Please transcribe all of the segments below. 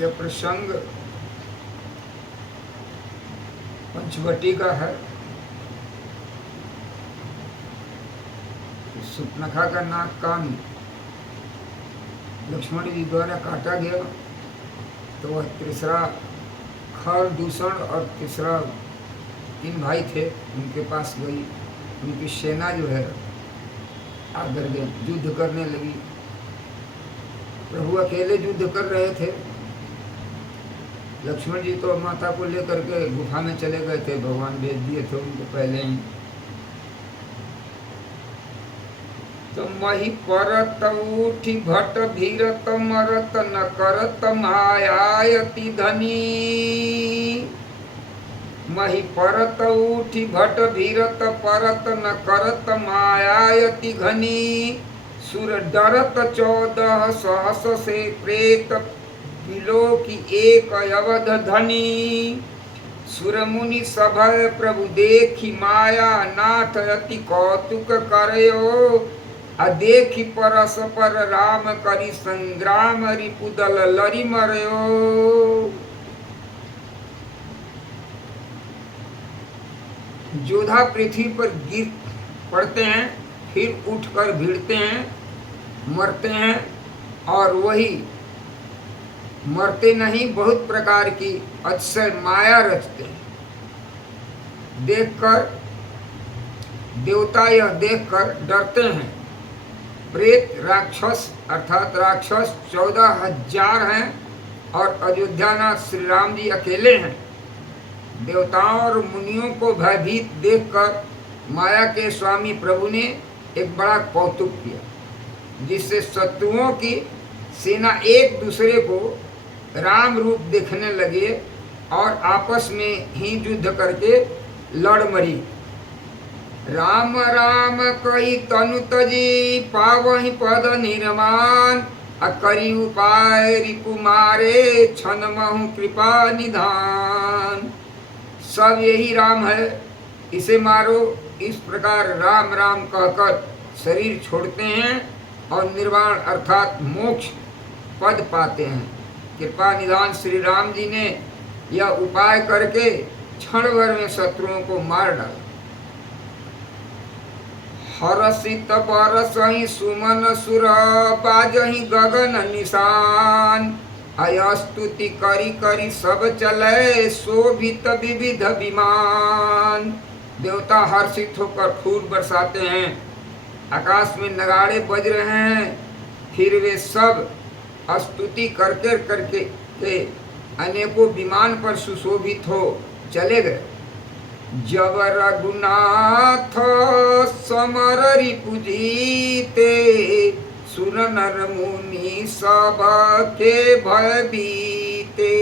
यह प्रसंग पंचवटी का है। सुपनखा का नाक कान लक्ष्मण जी द्वारा काटा गया, तो वह तीसरा खर दूषण और तीसरा 3 भाई थे, उनके पास गई। उनकी सेना जो है आकर के युद्ध करने लगी। प्रभु अकेले युद्ध कर रहे थे। लक्ष्मण जी तो माता को लेकर के गुफा में चले गए थे, भगवान भेज दिए थे उनको पहले ही। तो मही परत उठी भट भीरत मरत न करत मायायति धनी। मही परत उठी भट भीरत परत न करत मायायति घनी। सुर डरत 14 सहस से प्रेत किलो की एक अवध धनी। सुर मुनि सभय प्रभु देखी माया नाथ अति कौतुक करयो। अदेखी परस पर राम करी संग्राम रिपुदल लरि मरयो। योद्धा पृथ्वी पर गिर पड़ते हैं, फिर उठकर भिड़ते हैं, मरते हैं, और वही मरते नहीं, बहुत प्रकार की अतिशय माया रचते हैं। देखकर देवता यह देखकर डरते हैं। प्रेत राक्षस अर्थात राक्षस 14,000 हैं, और अयोध्यानाथ श्री राम जी अकेले हैं। देवताओं और मुनियों को भयभीत देखकर माया के स्वामी प्रभु ने एक बड़ा कौतुक किया, जिससे शत्रुओं की सेना एक दूसरे को राम रूप देखने लगे और आपस में ही युद्ध करके लड़ मरी। राम राम कही तनु तजी पावहि पद निर्माण। अकरी उपाय रिपुमारे छन महु कृपा निधान। सब यही राम है, इसे मारो। इस प्रकार राम राम कहकर शरीर छोड़ते हैं और निर्वाण अर्थात मोक्ष पद पाते हैं। कृपा निधान श्री राम जी ने यह उपाय करके क्षण भर में शत्रुओं को मार डाला। हरसित बरसहि सुमन सुर बाजहि गगन निशान। अयस्तुति करी करी सब चले शोभित विविध विमान। देवता हर्षित होकर फूल बरसाते हैं, आकाश में नगाड़े बज रहे हैं। फिर वे सब स्तुति करके करके के अनेकों विमान पर सुशोभित हो चले गए। जब रघुनाथ समर रिपुजीते सुर नर मुनि सब के भय बीते।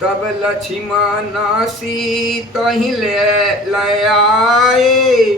तब लक्ष्मण सीतहि ले आए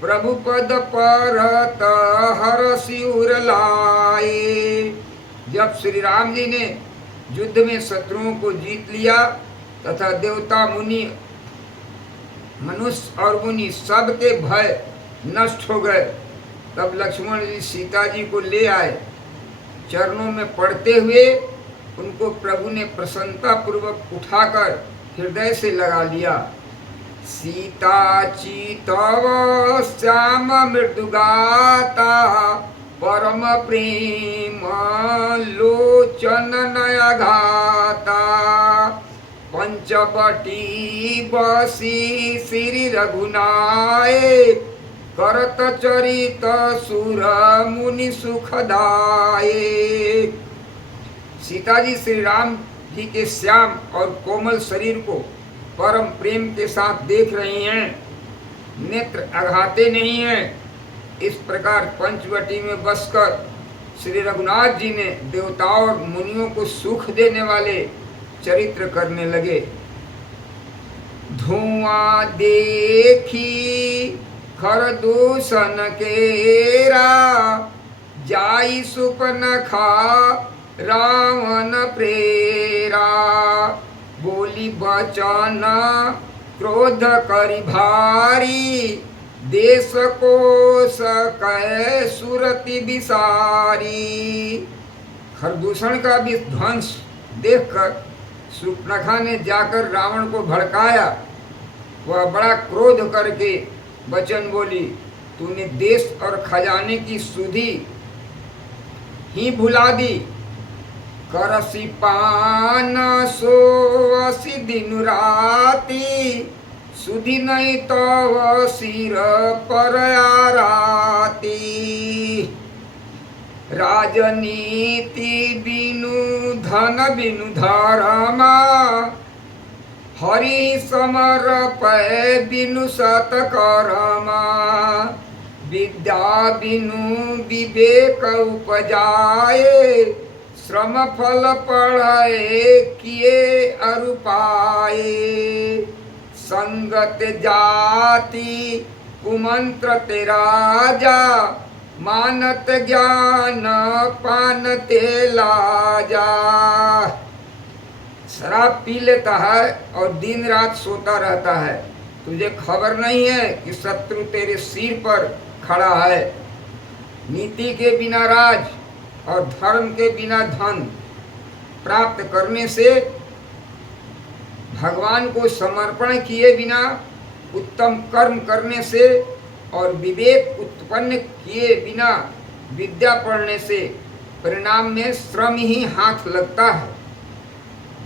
प्रभु पद परत हरषि उर लाए। जब श्री राम जी ने युद्ध में शत्रुओं को जीत लिया तथा देवता मुनि मनुष्य और मुनि सबके भय नष्ट हो गए, तब लक्ष्मण जी सीता जी को ले आए। चरणों में पड़ते हुए उनको प्रभु ने प्रसन्नता पूर्वक उठाकर हृदय से लगा लिया। सीता चितव श्याम मृदुगाता परम प्रेम लोचन नया घाता। पंचवटी बसी श्री रघुनाय करत चरित सुर मुनि सुखदाय। सीता जी श्री राम जी के श्याम और कोमल शरीर को परम प्रेम के साथ देख रही हैं, नेत्र आघाते नहीं हैं। इस प्रकार पंचवटी में बसकर श्री रघुनाथ जी ने देवताओं और मुनियों को सुख देने वाले चरित्र करने लगे। धुआं देखी खरदूषण केरा जाई सुपनखा रावण प्रेरा। बोली बचन क्रोध करी भारी देश को सकै सुरति विसारी। खरदूषण का भी ध्वंस देखकर शूर्पणखा ने जाकर रावण को भड़काया। वह बड़ा क्रोध करके वचन बोली, तूने देश और खजाने की सुधि ही भुला दी। करसी पान सोअसी दिन राती, सुधि नहीं तो सिर पर आराती। राजनीति बिनु धन बिनु धर्मा, हरि समर पै बिनु सतकर्मा। विद्या बिनु विवेक उपजाए, श्रम फल पढ़े किए अरुपाए। संगत जाति कुमंत्र ते राजा, मानत ज्ञान पानते लाजा। शराब पी लेता है और दिन रात सोता रहता है। तुझे खबर नहीं है कि शत्रु तेरे सिर पर खड़ा है। नीति के बिना राज और धर्म के बिना धन प्राप्त करने से, भगवान को समर्पण किए बिना उत्तम कर्म करने से और विवेक उत्पन्न किए बिना विद्या पढ़ने से परिणाम में श्रम ही हाथ लगता है।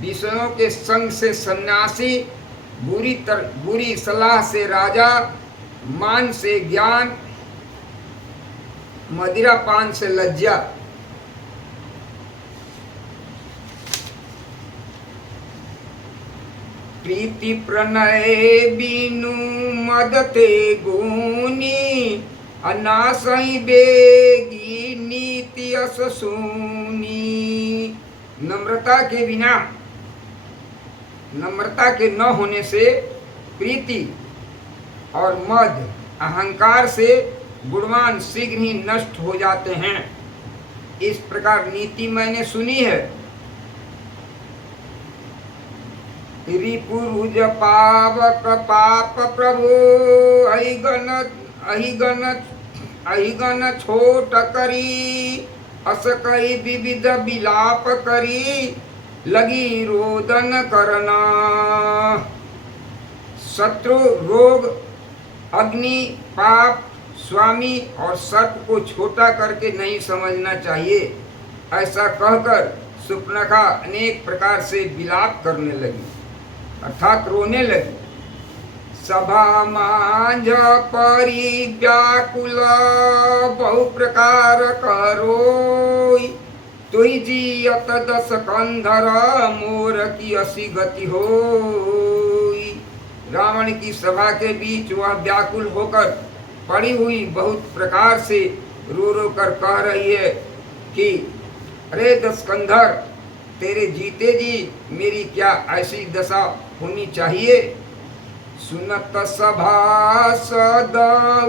विषयों के संग से सन्यासी, बुरी सलाह से राजा, मान से ज्ञान, मदिरा पान से लज्जा। प्रीति प्रणय बिनु मदते गुनी, अनासई बेगी नीति अस सूनी। नम्रता के बिना, नम्रता के न होने से प्रीति और मद, अहंकार से गुणवान शीघ्र ही नष्ट हो जाते हैं। इस प्रकार नीति मैंने सुनी है। रिपुरुज पावक पाप प्रभु, अहिगन छोट करी। अस कई विविध विलाप करी, लगी रोदन करना। शत्रु, रोग, अग्नि, पाप, स्वामी और सर्प को छोटा करके नहीं समझना चाहिए। ऐसा कहकर शूर्पणखा अनेक प्रकार से विलाप करने लगी, अर्थात रोने लगी। सभा मांझ परी व्याकुल, बहु प्रकार करोई। तुहि जियत दस कंधर, मोर की असी गति होई। रावण की सभा के बीच वह व्याकुल होकर पड़ी हुई बहुत प्रकार से रो रो कर कह रही है कि अरे दस कंधर, तेरे जीते जी मेरी क्या ऐसी दशा होनी चाहिए। सुनत सभासद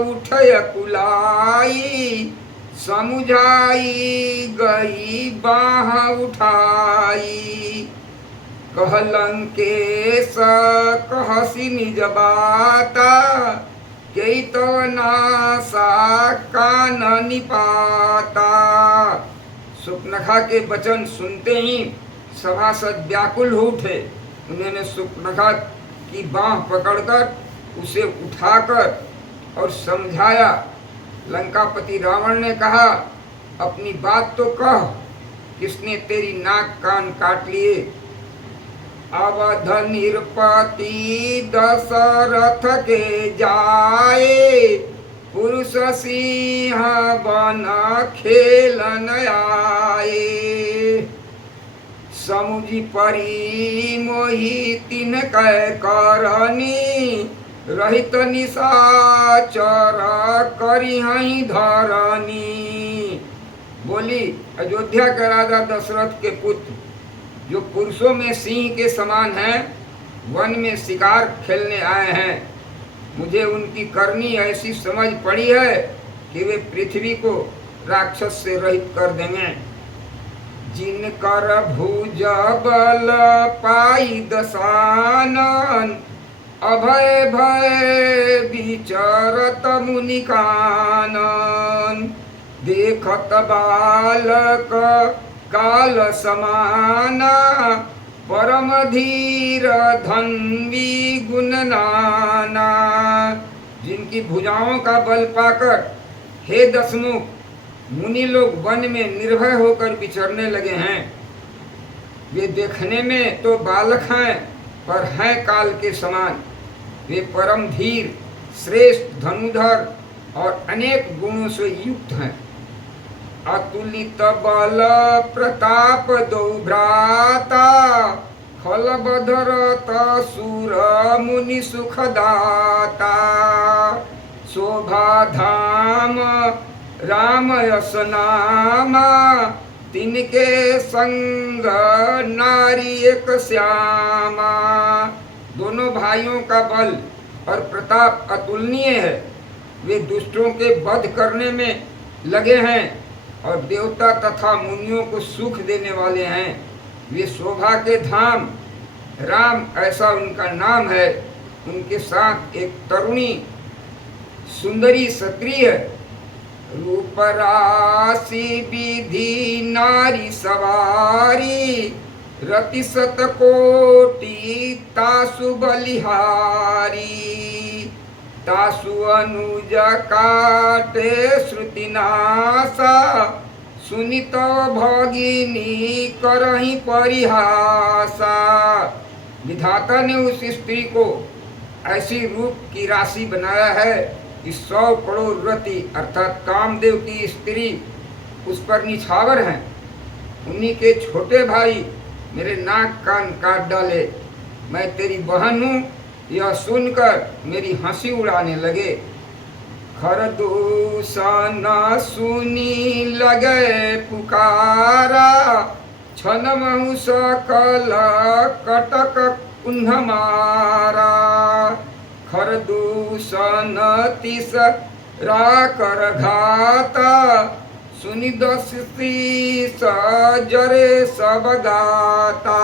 उठय कुलाई, समुझाई गई बाह उठाई। कहलंकेश कहसी निज बाता, कई तो नासा कान निपाता। शूर्पणखा के वचन सुनते ही सभासद व्याकुल हो उठे। उन्होंने शूर्पणखा की बाँह पकड़कर उसे उठाकर और समझाया। लंकापति रावण ने कहा, अपनी बात तो कह, किसने तेरी नाक कान काट लिए। अवध निरपति दशरथ के जाए, पुरुष सिंह बन खेलन आए। समुझी परी मोहि तिन कै करनी, रहित निशाचर करिहहि धरनी। बोली, अयोध्या के राजा दशरथ के पुत्र जो पुरुषों में सिंह के समान हैं, वन में शिकार खेलने आए हैं। मुझे उनकी करनी ऐसी समझ पड़ी है कि वे पृथ्वी को राक्षस से रहित कर देंगे। जिनकर भुज बल पाई दसानन, अभय भय विचरत मुनि कानन। देखत बालक काल समाना परम धीर धन्वी गुण नाना। जिनकी भुजाओं का बल पाकर हे दशमुख मुनि लोग वन में निर्भय होकर विचरने लगे हैं। वे देखने में तो बालक हैं पर हैं काल के समान। वे परम धीर श्रेष्ठ धनुधर और अनेक गुणों से युक्त हैं। अतुलित बल प्रताप दो भ्राता खल बधरत सुर मुनि सुखदाता। शोभा धाम राम यश नामा तिनके संग नारी एक श्यामा। दोनों भाइयों का बल और प्रताप अतुलनीय है। वे दुष्टों के वध करने में लगे हैं और देवता तथा मुनियों को सुख देने वाले हैं। वे शोभा के धाम राम ऐसा उनका नाम है। उनके साथ एक तरुणी सुंदरी क्षत्रिय रूप राशि विधि नारी सवारी रति सत कोटि तासु बलिहारी। तासु अनुज काटे श्रुति नासा सुनित भगिनी करही परिहासा। विधाता ने उस स्त्री को ऐसी रूप की राशि बनाया है कि 100 करोड़ रति अर्थात कामदेव की स्त्री उस पर निछावर हैं। उन्हीं के छोटे भाई मेरे नाक कान काट डाले। मैं तेरी बहन हूँ यह सुनकर मेरी हंसी उड़ाने लगे। खरदूषण सुनी लगे पुकारा छन महु सकल कटक कुंभ मारा। खरदूषण तीसरा कर घाता सुनि दस जरे सब गाता।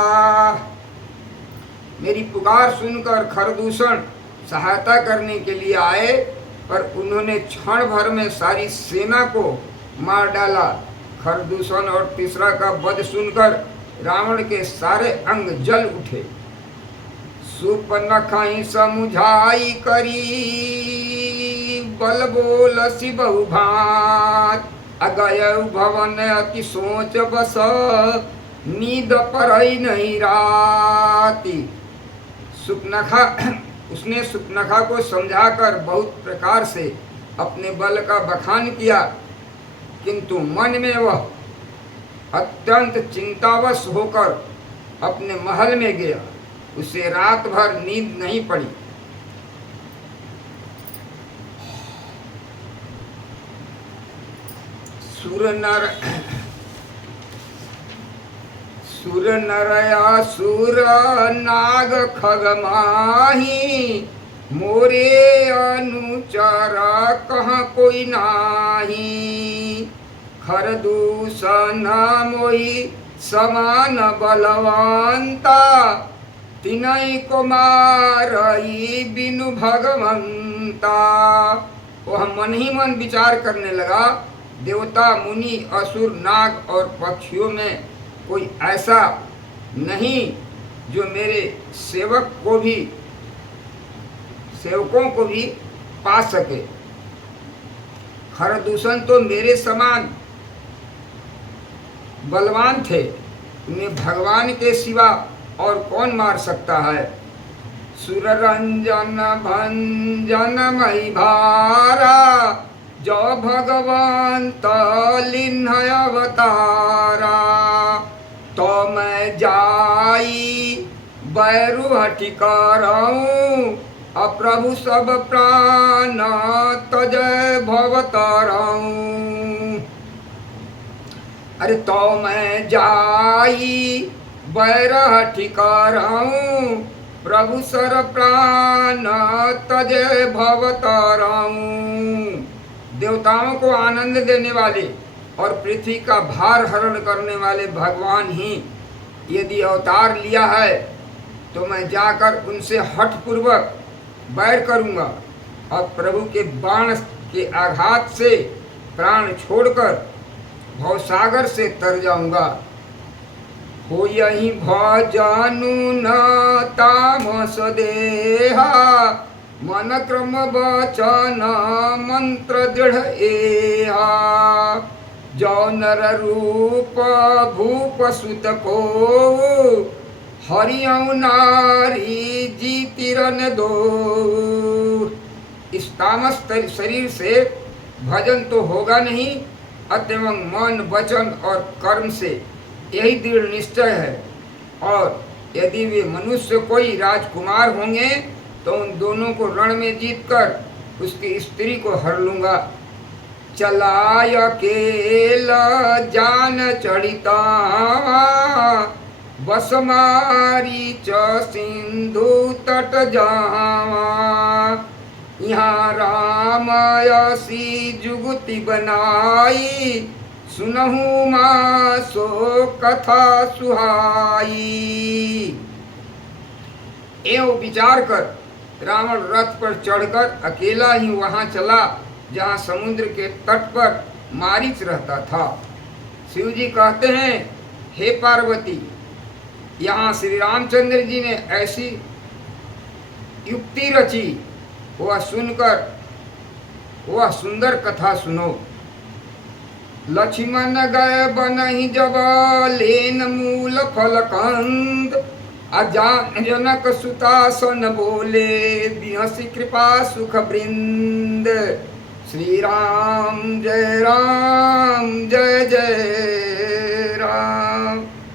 मेरी पुकार सुनकर खरदूषण सहायता करने के लिए आए पर उन्होंने क्षण भर में सारी सेना को मार डाला। खरदूषण और तीसरा का वध सुनकर रावण के सारे अंग जल उठे। सुपनखाई समुझाई करी बल बोल सी बहुभात। अगय भवन अति सोच बस नींद परई नहीं राती। सुपनखा उसने सुपनखा को समझाकर बहुत प्रकार से अपने बल का बखान किया किंतु मन में वह अत्यंत चिंतावश होकर अपने महल में गया। उसे रात भर नींद नहीं पड़ी। सुर नरया सुर नाग खग माही मोरे अनुचर कहाँ कोई नाही। खरदूषण मोहि समान बलवंता तिनई को मारई बिनु भगवंता। वह मन ही मन विचार करने लगा देवता मुनि असुर नाग और पक्षियों में कोई ऐसा नहीं जो मेरे सेवकों को भी पा सके। खरदूषण तो मेरे समान बलवान थे। उन्हें भगवान के सिवा और कौन मार सकता है। सुर रंजन भंजन मही भारा जो भगवंत लिन्ह अवतारा। तो मैं जाई बैरु हटि करऊं अप्रभु सब प्राण तजय भवतरऊं। अरे तो मैं जाई बैर हटि करऊं प्रभु सर प्राण तजय भवतरऊं। देवताओं को आनंद देने वाले और पृथ्वी का भार हरण करने वाले भगवान ही यदि अवतार लिया है तो मैं जाकर उनसे हठपूर्वक बैर करूंगा और प्रभु के बाण के आघात से प्राण छोड़कर भवसागर से तर जाऊंगा। हो यही भजनु न तामस देहा मन क्रम वचन मंत्र दृढ़ एहा जो नर रूप भूप सुत को हरियऊ नारी जी तिरन दो। इस तामस शरीर से भजन तो होगा नहीं, अतएव मन वचन और कर्म से यही दृढ़ निश्चय है। और यदि वे मनुष्य कोई राजकुमार होंगे तो उन दोनों को रण में जीतकर उसकी स्त्री को हर लूंगा। चलाय केल जान चढ़िता बस मारी च सिंधु तट जावा। यहाँ राम यसी जुगति बनाई सुनहु माँ सो कथा सुहाई। एवं विचार कर रावण रथ पर चढ़कर अकेला ही वहां चला जहां समुद्र के तट पर मारीच रहता था। शिव जी कहते हैं, हे पार्वती, यहाँ श्री रामचंद्र जी ने ऐसी युक्ति रची, वह सुनकर वह सुंदर कथा सुनो। लक्ष्मण गए बनहि जब लेन मूल फल कंद अजान जनक सुतासन बोले बिहसी कृपा सुख वृंद। श्री राम जय जय राम।